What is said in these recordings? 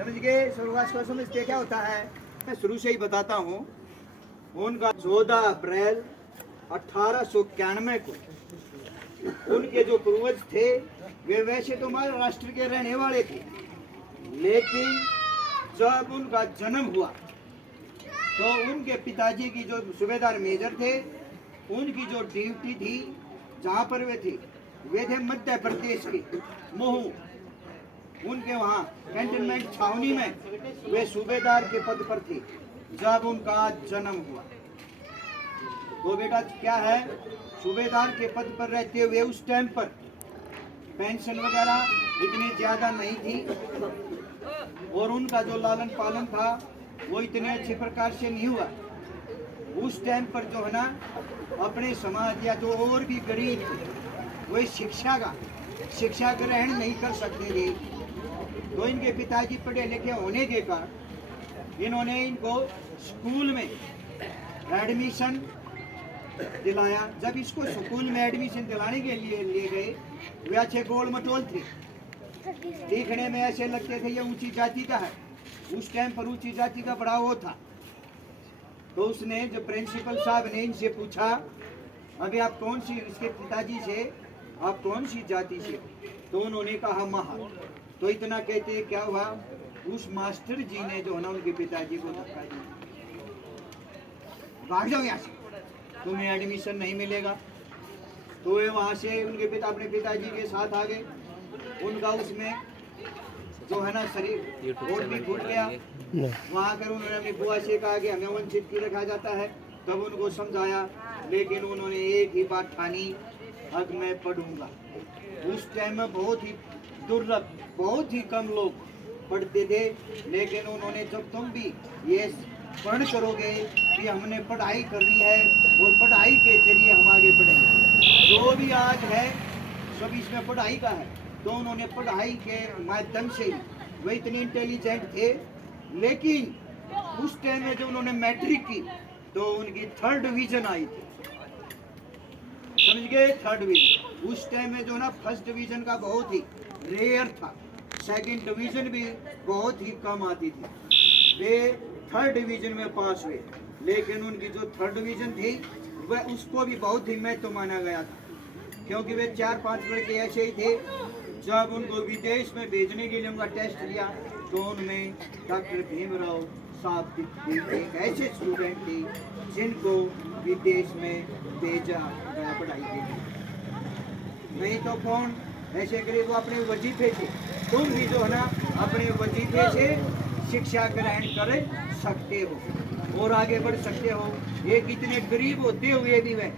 समझ गए? स्वर्गवास को समझते क्या होता है? मैं शुरू से ही बताता हूँ। उनका 14 अप्रैल 1891 को उनके जो पूर्वज थे वे वैसे तो महाराष्ट्र के रहने वाले थे, लेकिन जब उनका जन्म हुआ तो उनके पिताजी की जो सूबेदार मेजर थे, उनकी जो ड्यूटी थी जहाँ पर वे थे मध्य प्रदेश के महू। उनके वहाँ कैंटनमेंट छावनी में वे सूबेदार के पद पर थे जब उनका जन्म हुआ। तो बेटा क्या है, सूबेदार के पद पर रहते हुए उस टाइम पर पेंशन वगैरह इतनी ज्यादा नहीं थी और उनका जो लालन पालन था वो इतने अच्छे प्रकार से नहीं हुआ। उस टाइम पर जो है ना, अपने समाज या जो और भी गरीब थे वे शिक्षा ग्रहण नहीं कर सकते थे। तो इनके पिताजी पढ़े लिखे होने के कारण इन्होंने इनको स्कूल में एडमिशन दिलाया। जब इसको स्कूल में एडमिशन दिलाने के लिए ले गए, वे अच्छे गोल मटोल थे, देखने में ऐसे लगते थे ये ऊंची जाति का है। उस टाइम पर ऊंची जाति का बड़ा वो था। तो उसने जो प्रिंसिपल साहब ने इनसे पूछा, अभी आप कौन सी, इसके पिताजी से आप कौन सी जाति से? तो उन्होंने कहा महार। तो इतना कहते क्या हुआ, उस मास्टर जी ने जो है ना उनके पिताजी को धक्का दिया, भाग जाओ यहाँ से, तुम्हें एडमिशन नहीं मिलेगा। तो वे वहाँ से उनके अपने पिताजी के साथ आ गए। उनका उसमें जो है ना शरीर और भी फूट गया। वहाँ कर उन्होंने अपनी बुआ से कहा कि हमें वंचित क्यों रखा जाता है, तब उनको समझाया, लेकिन उन्होंने एक ही बात ठानी, अब मैं पढ़ूंगा। उस टाइम में बहुत ही दुर्लभ, बहुत ही कम लोग पढ़ते थे, लेकिन उन्होंने जब तुम भी ये पढ़ करोगे कि हमने पढ़ाई करनी है और पढ़ाई के जरिए हम आगे बढ़ेंगे, जो भी आज है सब इसमें पढ़ाई का है। तो उन्होंने पढ़ाई के माध्यम से ही, वे इतने इंटेलिजेंट थे, लेकिन उस टाइम में जो उन्होंने मैट्रिक की तो उनकी 3rd डिवीजन आई थी। समझ गए? 3rd division. उस टाइम में जो ना 1st डिवीजन का बहुत ही रेयर था, 2nd डिवीजन भी बहुत ही कम आती थी। वे 3rd डिवीजन में पास हुए, लेकिन उनकी जो 3rd डिवीजन थी वह उसको भी बहुत ही महत्व माना गया था, क्योंकि वे 4-5 लड़के ऐसे ही थे। जब उनको विदेश में भेजने के लिए उनका टेस्ट लिया तो उनमें डॉक्टर भीमराव साहब एक ऐसे स्टूडेंट थे जिनको विदेश में भेजा गया पढ़ाई के लिए। नहीं तो कौन ऐसे करे, वो अपने वजीफे से, तुम भी जो है ना अपने वजीफे से शिक्षा ग्रहण कर सकते हो और आगे बढ़ सकते हो। ये कितने गरीब होते हुए भी वे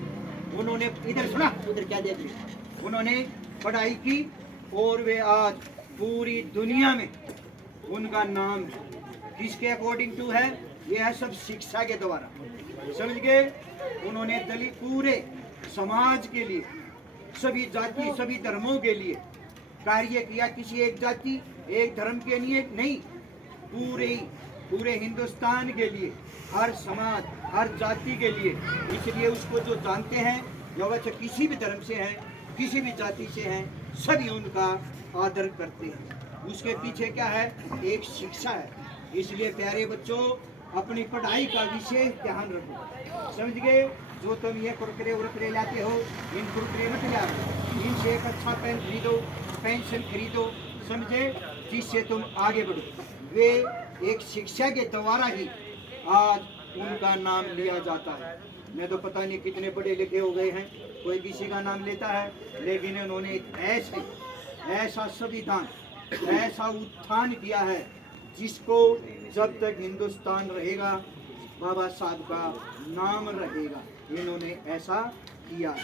उन्होंने, इधर सुना उधर क्या देख रहे, उन्होंने पढ़ाई की और वे आज पूरी दुनिया में उनका नाम किसके अकॉर्डिंग टू है, ये है सब शिक्षा के द्वारा। समझ गए? उन्होंने दलित पूरे समाज के लिए, सभी जाति सभी धर्मों के लिए कार्य किया। किसी एक जाति एक धर्म के लिए नहीं, पूरे हिंदुस्तान के लिए, हर समाज हर जाति के लिए। इसलिए उसको जो जानते हैं, जो बच्चे किसी भी धर्म से हैं, किसी भी जाति से हैं, सभी उनका आदर करते हैं। उसके पीछे क्या है, एक शिक्षा है। इसलिए प्यारे बच्चों, अपनी पढ़ाई का विशेष ध्यान रखो। समझ गए? जो तुम ये कुरकुरे उरकुरे लाते हो, इन कुरकुरे मत लिया, इनसे एक अच्छा पेन खरीदो, पेंसिल खरीदो, समझे, जिससे तुम आगे बढ़ो। वे एक शिक्षा के द्वारा ही आज उनका नाम लिया जाता है। मैं तो पता नहीं कितने पढ़े लिखे हो गए हैं, कोई किसी का नाम लेता है, लेकिन उन्होंने ऐसा संविधान, ऐसा उत्थान किया है जिसको जब तक हिंदुस्तान रहेगा बाबा साहब का नाम रहेगा। इन्होंने ऐसा किया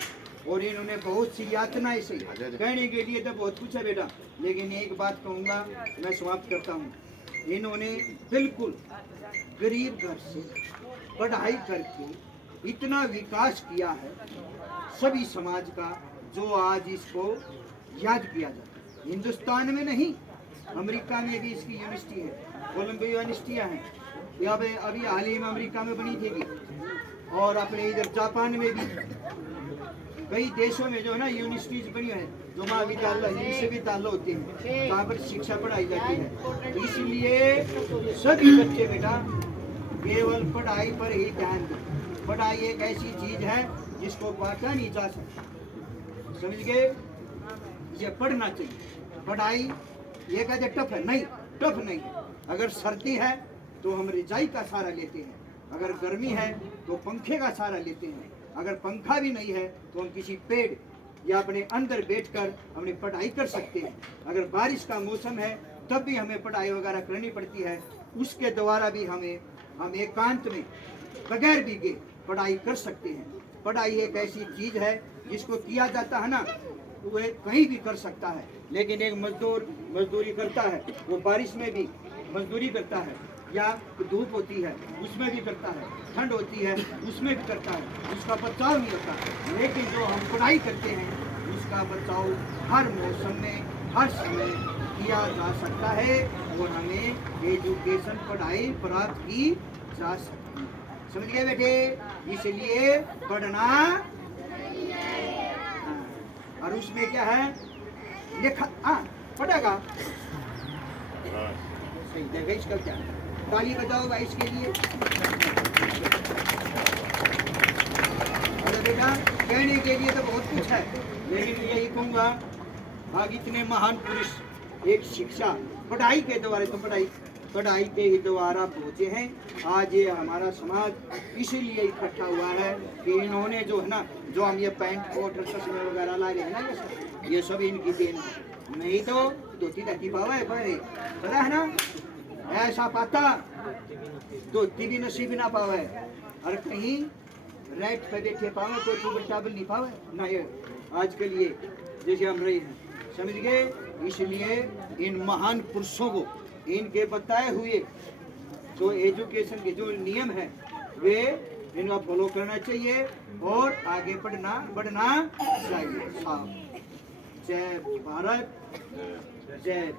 और इन्होंने बहुत सी यातनाएं सही, कहने के लिए तो बहुत कुछ है बेटा, लेकिन एक बात कहूँगा, मैं समाप्त करता हूँ। इन्होंने बिल्कुल गरीब घर से पढ़ाई करके इतना विकास किया है सभी समाज का, जो आज इसको याद किया जाता है। हिंदुस्तान में नहीं, अमेरिका में भी इसकी यूनिवर्सिटी है, कोलंबिया यूनिवर्सिटियाँ हैं, अभी हाल ही में अमेरिका में बनी थी और अपने इधर जापान में भी कई देशों में जो है ना यूनिवर्सिटीज बनी है, जो महाविद्यालय विश्वविद्यालय होते हैं, वहाँ पर शिक्षा पढ़ाई जाती है। इसलिए सभी बच्चे बेटा केवल पढ़ाई पर ही ध्यान दें। पढ़ाई एक ऐसी चीज है जिसको बांटा नहीं जा सकता, समझ गए? ये पढ़ना चाहिए। पढ़ाई ये कहते टफ है, नहीं, टफ नहीं है। अगर सर्दी है तो हम रजाई का सहारा लेते हैं, अगर गर्मी है तो पंखे का सहारा लेते हैं, अगर पंखा भी नहीं है तो हम किसी पेड़ या अपने अंदर बैठकर अपनी पढ़ाई कर सकते हैं। अगर बारिश का मौसम है तब भी हमें पढ़ाई वगैरह करनी पड़ती है, उसके द्वारा भी हम एकांत में बगैर भीगे पढ़ाई कर सकते हैं। पढ़ाई एक ऐसी चीज है जिसको किया जाता है ना, तो वह कहीं भी कर सकता है। लेकिन एक मजदूर मजदूरी करता है, वो बारिश में भी मजदूरी करता है, या धूप होती है उसमें भी करता है, ठंड होती है उसमें भी करता है, उसका बचाव नहीं होता। लेकिन जो हम पढ़ाई करते हैं उसका बचाव हर मौसम में हर समय किया जा सकता है और हमें एजुकेशन पढ़ाई प्राप्त की जा सकती है। समझ गए बेटे? इसलिए पढ़ना, और उसमें क्या है लिखा, पढ़ेगा सही देगा। इसका क्या, ताली बजाओ भाई इसके लिए। अरे बेटा कहने के लिए तो बहुत कुछ है, लेकिन यही कहूँगा आगे इतने महान पुरुष एक शिक्षा पढ़ाई के द्वारा, तो पढ़ाई के ही द्वारा पहुँचे हैं। आज ये हमारा समाज इसीलिए इकट्ठा हुआ है कि इन्होंने जो है ना, जो हम ये पैंट कोट चश्मे वगैरह ला रहे हैं ना, ये सब इनकी देन है। नहीं तो धोती रहती पावा है, पता है ना, ऐसा पाता धोती भी नसीब ना पावे, और कहीं रेट पे बैठे पावे, कोई टूबल टाबल नहीं पावे ना। ये आज के लिए जैसे हम रहे हैं, समझ गए? इसलिए इन महान पुरुषों को इनके बताए हुए जो एजुकेशन के जो नियम है वे इनको फॉलो करना चाहिए और आगे बढ़ना चाहिए। जय भारत, जय